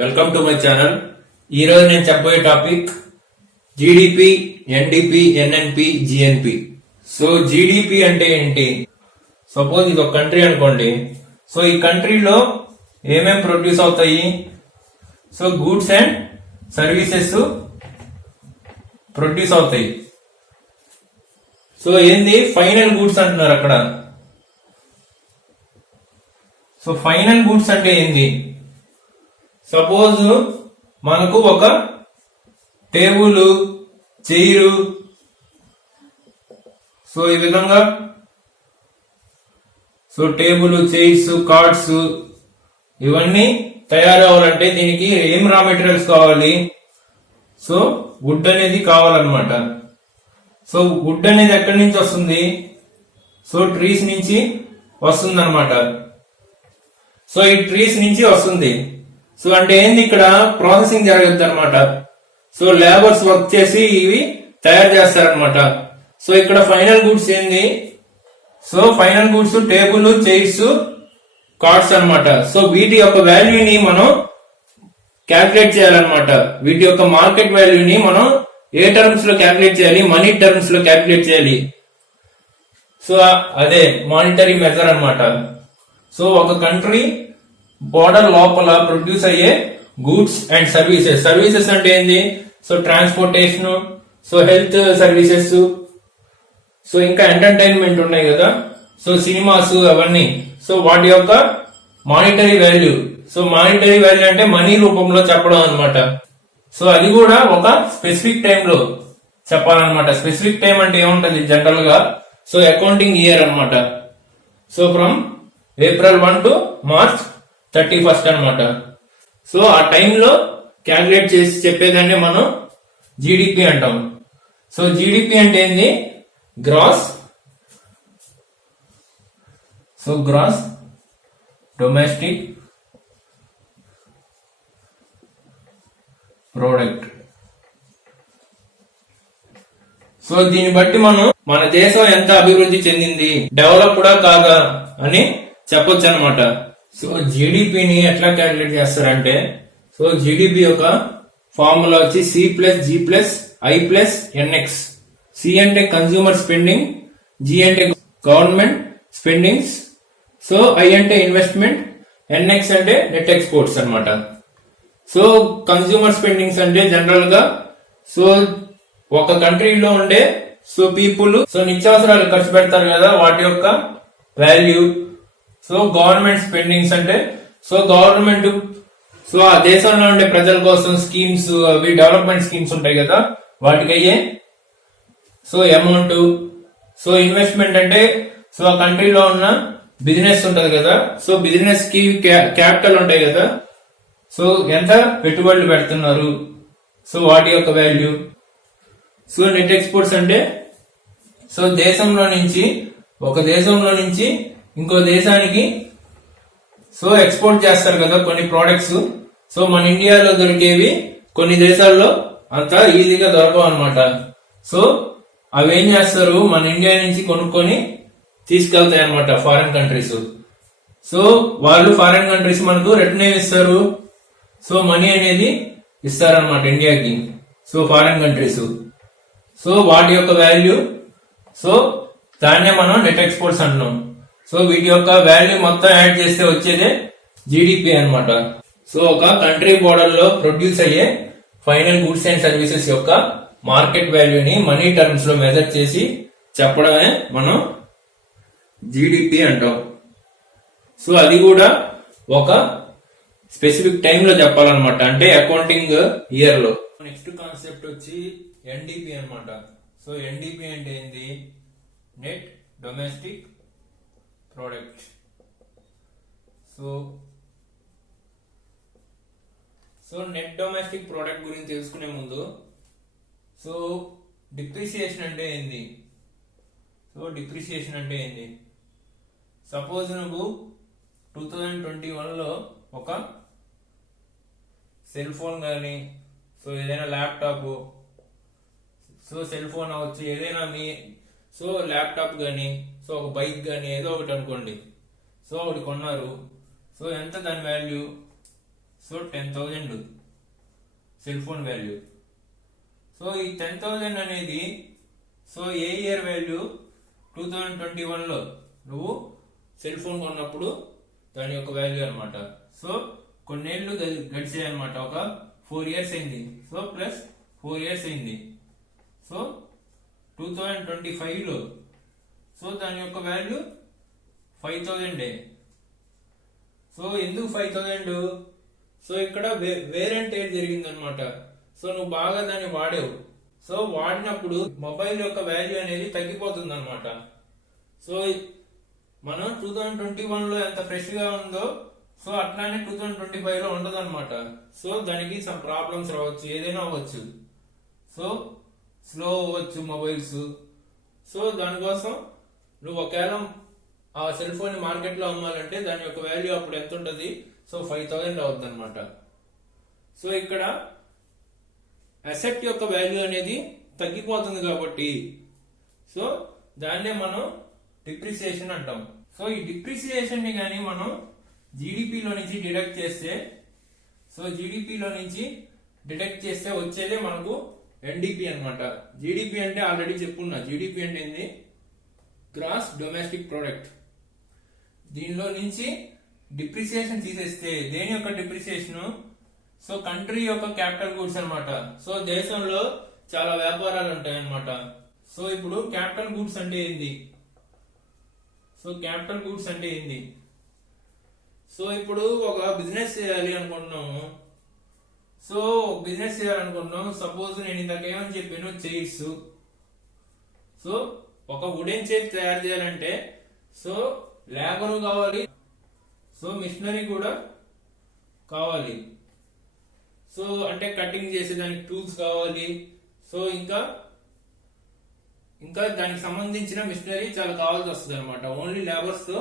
Welcome to my channel. ఈ రోజు నేను చెప్పబోయే topic GDP, NDP, NNP, GNP. So GDP అంటే ఏంటి? సపోజ్ ఇది ఒక కంట్రీ అనుకోండి. సో ఈ కంట్రీలో ఏమేం ప్రొడ్యూస్ అవుతాయి? So goods and services produce అవుతాయి. సో ఏంది ఫైనల్ గూడ్స్ అంటున్నారు అక్కడ. సో ఫైనల్ గూడ్స్ అంటే ఏంది? సపోజ్ మనకు ఒక టేబుల్, చైరు, సో ఈ విధంగా సో టేబుల్, చైర్స్, కార్డ్స్ ఇవన్నీ తయారవ్వాలంటే దీనికి ఏం రా మెటీరియల్స్ కావాలి? సో వుడ్ అనేది కావాలన్నమాట. సో వుడ్ అనేది ఎక్కడి నుంచి వస్తుంది? సో ట్రీస్ నుంచి వస్తుంది అనమాట. సో ఈ ట్రీస్ నుంచి వస్తుంది. సో అంటే ఏంది, ఇక్కడ ప్రాసెసింగ్ జరగద్దు అనమాట. సో లేబర్స్ వర్క్ చేసి ఇవి తయారు చేస్తారనమాట. సో ఇక్కడ ఫైనల్ గుడ్స్ ఏంది? So final goods table, chairs, cards అనమాట. సో వీటి యొక్క వాల్యూని మనం క్యాల్కులేట్ చేయాలన్నమాట. వీటి యొక్క మార్కెట్ వాల్యూని మనం ఏ టర్మ్స్ లో క్యాల్కులేట్ చేయాలి? మనీ టర్మ్స్ లో క్యాల్కులేట్ చేయాలి. సో అదే మానిటరీ మెజర్ అనమాట. సో ఒక కంట్రీ బోర్డర్ లోపల ప్రొడ్యూస్ అయ్యే గూడ్స్ అండ్ సర్వీసెస్. సర్వీసెస్ అంటే ఏంది? So transportation, so health services, so ఇంకా ఎంటర్టైన్మెంట్ ఉన్నాయి కదా, సో సినిమాస్ అవన్నీ. సో వాటి యొక్క monetary value. So monetary value అంటే మనీ రూపంలో చెప్పడం అనమాట. సో అది కూడా ఒక స్పెసిఫిక్ టైం లో చెప్పాలన్నమాట. స్పెసిఫిక్ టైం అంటే ఏముంటది జనరల్ గా? సో అకౌంటింగ్ ఇయర్ అనమాట. So from April 1 to March 31 అనమాట. సో ఆ టైంలో క్యాల్కులేట్ చేసి చెప్పేదాన్ని మనం జీడిపి అంటాం. సో జీడిపి అంటే ఏంది? Gross, so gross domestic product. So దీన్ని బట్టి మనం మన దేశం ఎంత అభివృద్ధి చెందింది, డెవలప్డా కాదా అని చెప్పొచ్చు అనమాట. సో జీడిపిని ఎట్లా క్యాలిక్యులేట్ చేస్తారంటే, సో జీడిపి యొక్క ఫార్ములా వచ్చి C plus G plus I plus NX. C అంటే కన్స్యూమర్ స్పెండింగ్, జి అంటే గవర్నమెంట్ స్పెండింగ్స్, సో ఐ అంటే ఇన్వెస్ట్మెంట్, ఎన్ఎక్స్ అంటే నెట్ ఎక్స్పోర్ట్స్ అనమాట. సో కన్స్యూమర్ స్పెండింగ్స్ అంటే జనరల్ గా సో ఒక కంట్రీలో ఉండే సో పీపుల్ సో నిత్యావసరాలు ఖర్చు పెడతారు కదా, వాటి యొక్క వాల్యూ. సో గవర్నమెంట్ స్పెండింగ్స్ అంటే సో గవర్నమెంట్ సో ఆ దేశంలో ఉండే ప్రజల కోసం స్కీమ్స్, అవి డెవలప్మెంట్ స్కీమ్స్ ఉంటాయి కదా, వాటికి అయ్యే సో అమౌంట్. సో ఇన్వెస్ట్మెంట్ అంటే సో ఆ కంట్రీలో ఉన్న బిజినెస్ ఉంటది కదా, సో బిజినెస్ కి క్యాపిటల్ ఉంటాయి కదా, సో ఎంత పెట్టుబడులు పెడుతున్నారు, సో వాటి యొక్క వాల్యూ. సో నెట్ ఎక్స్పోర్ట్స్ అంటే సో దేశంలో నుంచి ఒక దేశంలో నుంచి ఇంకో దేశానికి సో ఎక్స్పోర్ట్ చేస్తారు కదా కొన్ని ప్రోడక్ట్స్. సో మన ఇండియాలో దొరికేవి కొన్ని దేశాల్లో అంత ఈజీగా దొరకవు అనమాట. సో అవి ఏం చేస్తారు, మన ఇండియా నుంచి కొనుక్కొని తీసుకెళ్తాయి అనమాట ఫారిన్ కంట్రీస్. సో వాళ్ళు ఫారిన్ కంట్రీస్ మనకు రిటర్న్ ఏమి ఇస్తారు? సో మనీ అనేది ఇస్తారనమాట ఇండియాకి, సో ఫారిన్ కంట్రీస్. సో వాటి యొక్క వాల్యూ, సో దాన్నే మనం నెట్ ఎక్స్పోర్ట్స్ అంటున్నాం. సో వీటి యొక్క వాల్యూ మొత్తం యాడ్ చేస్తే వచ్చేదే జీడిపి అనమాట. సో ఒక కంట్రీ బోర్డర్ లో ప్రొడ్యూస్ అయ్యే ఫైనల్ గూడ్స్ అండ్ సర్వీసెస్ యొక్క మార్కెట్ వాల్యూని మనీ టర్మ్స్ లో మెజర్ చేసి చెప్పడమే మనం జీడిపి అంటాం. సో అది కూడా ఒక స్పెసిఫిక్ టైం లో చెప్పాలన్నమాట, అంటే అకౌంటింగ్ ఇయర్ లో. నెక్స్ట్ కాన్సెప్ట్ వచ్చి ఎన్డిపి అనమాట. సో ఎన్డిపి అంటే ఏంది? Net domestic product. So net domestic product గురించి తెలుసుకునే ముందు సో డిప్రిసియేషన్ అంటే ఏంది? సో డిప్రిసియేషన్ అంటే ఏంది? సపోజ్ నువ్వు 2021 లో ఒక సెల్ ఫోన్ కానీ, సో ఏదైనా ల్యాప్టాప్, సో సెల్ ఫోన్ అవ్వచ్చు, ఏదైనా మీ సో ల్యాప్టాప్ కానీ, సో ఒక బైక్ కానీ ఏదో ఒకటి అనుకోండి. సో ఒకటి కొన్నారు. సో ఎంత దాని value? So 10,000 cell phone value. So ఈ 10,000 అనేది సో ఏ ఇయర్ వాల్యూ 2021లో నువ్వు సెల్ ఫోన్ కొన్నప్పుడు దాని యొక్క వాల్యూ అనమాట. సో కొన్నేళ్లు గడిచాయి అనమాట, ఒక 4 years అయింది. సో ప్లస్ 4 years అయింది. సో 2025లో సో దాని యొక్క వాల్యూ 5,000. సో ఎందుకు 5,000? సో ఇక్కడ వేరియంట్ ఏది జరిగింది అనమాట. సో నువ్వు బాగా దాన్ని వాడేవు. సో వాడినప్పుడు మొబైల్ యొక్క వాల్యూ అనేది తగ్గిపోతుంది అనమాట. సో మనం 2021లో ఎంత ఫ్రెష్ గా ఉందో సో అట్లానే 2025లో ఉండదు అనమాట. సో దానికి సమ్ ప్రాబ్లమ్స్ రావచ్చు, ఏదైనా అవ్వచ్చు. సో స్లో అవ్వచ్చు మొబైల్స్. సో దానికోసం నువ్వు ఒకవేళ ఆ సెల్ ఫోన్ మార్కెట్ లో అమ్మాలంటే దాని యొక్క వాల్యూ అప్పుడు ఎంత ఉంటుంది? సో 5,000 అవుతుంది అనమాట. సో ఇక్కడ అసెట్ యొక్క వాల్యూ అనేది తగ్గిపోతుంది కాబట్టి సో దాన్నే మనం డిప్రిసియేషన్ అంటాం. సో ఈ డిప్రిసియేషన్ ని కానీ మనం జీడిపిలో నుంచి డిడక్ట్ చేస్తే సో జీడిపిలో నుంచి డిడక్ట్ చేస్తే వచ్చేదే మనకు ఎన్డిపి అనమాట. జీడిపి అంటే ఆల్రెడీ చెప్పుకున్నా, జీడిపి అంటే ఏంది? Gross domestic product. దీనిలో నుంచి డిప్రిసియేషన్ తీసేస్తే దేని యొక్క డిప్రిసియేషన్? సో కంట్రీ యొక్క క్యాపిటల్ గూడ్స్ అనమాట. సో దేశంలో చాలా వ్యాపారాలు ఉంటాయి అనమాట. సో ఇప్పుడు క్యాపిటల్ గూడ్స్ అంటే ఏంది? సో క్యాపిటల్ గూడ్స్ అంటే ఏంది? సో ఇప్పుడు ఒక బిజినెస్ చేయాలి అనుకుంటున్నాము. సో బిజినెస్ చేయాలనుకుంటున్నాం. సపోజ్ నేను ఇందాక ఏమని చెప్పాను? చైర్స్. సో ఒక వుడెన్ చైర్ తయారు చేయాలంటే సో లేబర్ కావాలి, సో మిషనరీ కూడా కావాలి. సో అంటే కటింగ్ చేసేదానికి టూల్స్ కావాలి. సో ఇంకా దానికి సంబంధించిన మిషనరీ చాలా కావాల్సి వస్తుంది అనమాట. ఓన్లీ లేబర్స్ తో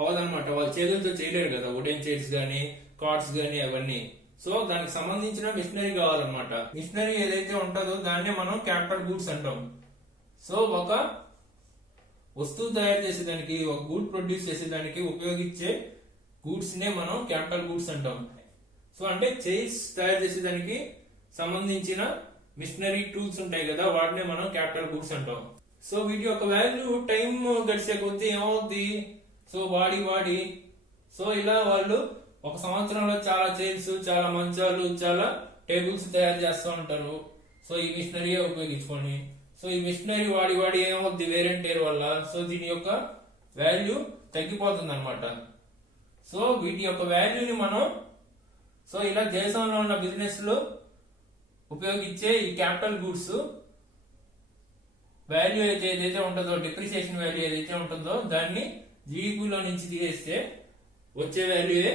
అవదనమాట, వాళ్ళ చేతులతో చేయలేరు కదా వుడెన్ చైర్స్ గానీ కార్డ్స్ గానీ అవన్నీ. సో దానికి సంబంధించిన మిషనరీ కావాలన్నమాట. మిషనరీ ఏదైతే ఉంటుందో దాన్నే మనం క్యాపిటల్ గూడ్స్ అంటాం. సో ఒక వస్తువు తయారు చేసేదానికి, ఒక గూడ్ ప్రొడ్యూస్ చేసేదానికి ఉపయోగించే గూడ్స్ నే మనం క్యాపిటల్ గూడ్స్ అంటాం. సో అంటే చైర్స్ తయారు చేసేదానికి సంబంధించిన మిషనరీ టూల్స్ ఉంటాయి కదా, వాటినే మనం క్యాపిటల్ గూడ్స్ అంటాం. సో వీటి యొక్క వాల్యూ టైం గడిచే కొద్దీ ఏమవుద్ది? సో వాడి సో ఇలా వాళ్ళు ఒక సంవత్సరంలో చాలా చైర్స్, చాలా మంచాలు, చాలా టేబుల్స్ తయారు చేస్తూ ఉంటారు. సో ఈ మిషనరీ ఉపయోగించుకొని సో ఈ మిషనరీ వాడి ఏమవుద్ది? వేరియంట్ ఎయిర్ వల్ల సో దీని యొక్క వాల్యూ తగ్గిపోతుంది అనమాట. సో వీటి యొక్క వాల్యూని మనం సో ఇలా దేశంలో ఉన్న బిజినెస్ లో ఉపయోగించే ఈ క్యాపిటల్ గూడ్స్ వాల్యూ ఏదైతే ఉంటుందో, డిప్రిసియేషన్ వాల్యూ ఏదైతే ఉంటుందో దాన్ని జీడిపిలో నుంచి తీసేస్తే వచ్చే వాల్యూయే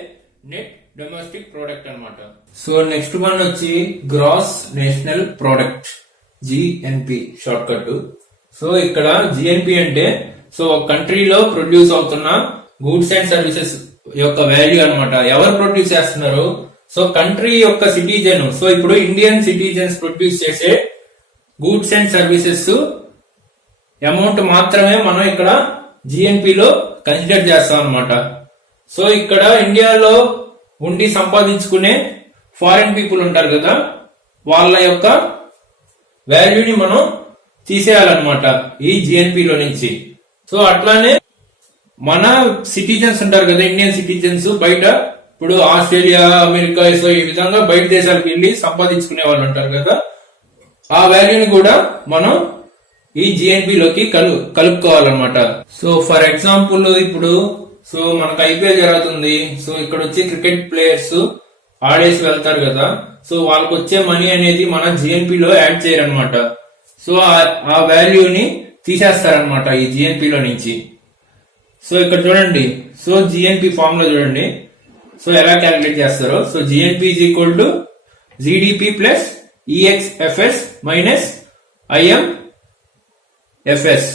నెట్ డొమెస్టిక్ ప్రోడక్ట్ అన్నమాట. సో నెక్స్ట్ వన్ వచ్చి gross national product, GNP short cut. So ఇక్కడ జిఎన్పి అంటే సో కంట్రీలో ప్రొడ్యూస్ అవుతున్న గూడ్స్ అండ్ సర్వీసెస్ యొక్క వాల్యూ అన్నమాట. ఎవరు ప్రొడ్యూస్ చేస్తున్నారు? సో కంట్రీ యొక్క సిటిజన్. సో ఇప్పుడు ఇండియన్ సిటిజన్స్ ప్రొడ్యూస్ చేసే గూడ్స్ అండ్ సర్వీసెస్ అమౌంట్ మాత్రమే మనం ఇక్కడ జిఎన్పిలో కన్సిడర్ చేస్తాం అనమాట. సో ఇక్కడ ఇండియాలో ఉండి సంపాదించుకునే ఫారిన్ పీపుల్ ఉంటారు కదా, వాళ్ళ యొక్క వాల్యూని మనం తీసేయాలన్నమాట ఈ జిఎన్పిలో నుంచి. సో అట్లానే మన సిటిజన్స్ ఉంటారు కదా, ఇండియన్ సిటిజన్స్ బయట ఇప్పుడు ఆస్ట్రేలియా, అమెరికా, సో ఈ విధంగా బయట దేశాలకు వెళ్ళి సంపాదించుకునే వాళ్ళు ఉంటారు కదా, ఆ వాల్యూని కూడా మనం ఈ జిఎన్పిలోకి కలుపుకోవాలన్నమాట. సో ఫర్ ఎగ్జాంపుల్ ఇప్పుడు సో మనకు ఐపీఎల్ జరుగుతుంది. సో ఇక్కడ వచ్చి క్రికెట్ ప్లేయర్స్ ఆడేసి వెళ్తారు కదా, సో వాళ్ళకి వచ్చే మనీ అనేది మన జిఎన్పిలో యాడ్ చేయరనమాట. సో ఆ వాల్యూని తీసేస్తారనమాట ఈ జిఎన్పిలో నుంచి. సో ఇక్కడ చూడండి, సో జిఎన్పి ఫార్మ్ లో చూడండి సో ఎలా క్యాలిక్యులేట్ చేస్తారో. So GNP is equal to GDP plus EXFS minus IMFS.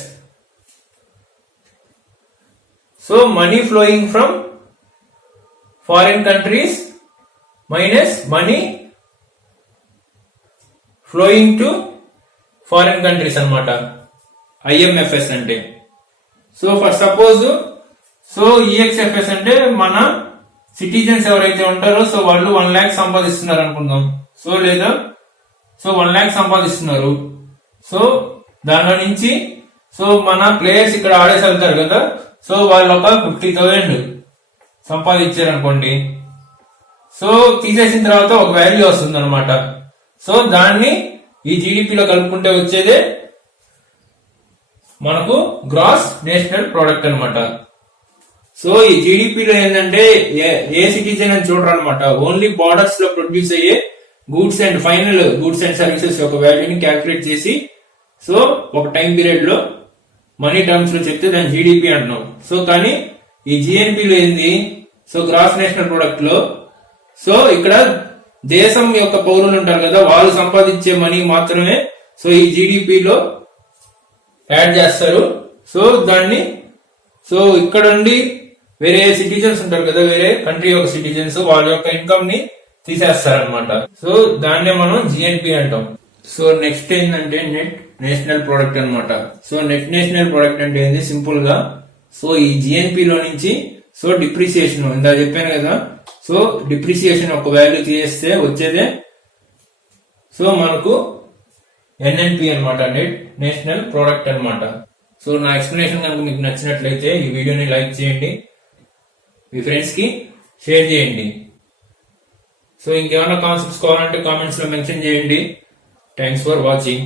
So money flowing from foreign countries minus money flowing to foreign countries అన్నమాట ఐఎంఎఫ్ఎస్ అంటే. So for suppose so EXFS అంటే మన citizens ఎవరైతే ఉంటారో so వాళ్ళు 1 lakh సంపాదిస్తున్నారు అనుకుందాం. So లేదా సో 1 lakh సంపాదిస్తున్నారు. సో దానిలో నుంచి సో మన ప్లేయర్స్ ఇక్కడ ఆడేసి వెళ్తారు కదా, సో వాళ్ళు ఒక 50,000 సంపాదించారు అనుకోండి. సో తీసేసిన తర్వాత ఒక వాల్యూ వస్తుంది అనమాట. సో దాన్ని ఈ జీడిపిలో కలుపుకుంటే వచ్చేదే మనకు గ్రాస్ నేషనల్ ప్రోడక్ట్ అనమాట. సో ఈ జీడిపిలో ఏంటంటే ఏ సిటిజన్ అని చూడరు అనమాట. ఓన్లీ బార్డర్స్ లో ప్రొడ్యూస్ అయ్యే goods and final goods and services యొక్క వాల్యూని క్యాల్కులేట్ చేసి సో ఒక టైం పీరియడ్ లో మనీ టర్మ్స్ లో చెప్తే దాన్ని జీడిపి అంటున్నాం. సో కానీ ఈ జిఎన్పిలో ఏంది, సో గ్రాస్ నేషనల్ ప్రొడక్ట్ లో సో ఇక్కడ దేశం యొక్క పౌరులు ఉంటారు కదా, వాళ్ళు సంపాదించే మనీ మాత్రమే సో ఈ జీడిపిలో యాడ్ చేస్తారు. సో దాన్ని సో ఇక్కడ ఉండి వేరే సిటిజన్స్ ఉంటారు కదా, వేరే కంట్రీ యొక్క సిటిజన్స్ వాళ్ళ యొక్క ఇన్కమ్ ని తీసేస్తారనమాట. సో దాన్నే మనం జిఎన్పి అంటాం. సో నెక్స్ట్ ఏంటంటే నెట్ నేషనల్ ప్రోడక్ట్ అనమాట. సో నెట్ నేషనల్ ప్రోడక్ట్ అంటే ఏంది, సింపుల్ గా సో ఈ జిఎన్పి లో నుంచి సో డిప్రిసియేషన్ ఇందా చెప్పాను కదా, సో డిప్రిసియేషన్ ఒక వాల్యూ తీసేస్తే వచ్చేదే సో మనకు ఎన్ఎన్పి అనమాట, నెట్ నేషనల్ ప్రోడక్ట్ అనమాట. సో నా ఎక్స్ప్లెనేషన్ కనుక మీకు నచ్చినట్లయితే ఈ వీడియోని లైక్ చేయండి, మీ ఫ్రెండ్స్ కి షేర్ చేయండి. సో ఇంకేమైనా కాన్సెప్ట్స్ కావాలంటే కామెంట్స్ లో మెన్షన్ చేయండి. Thanks for watching.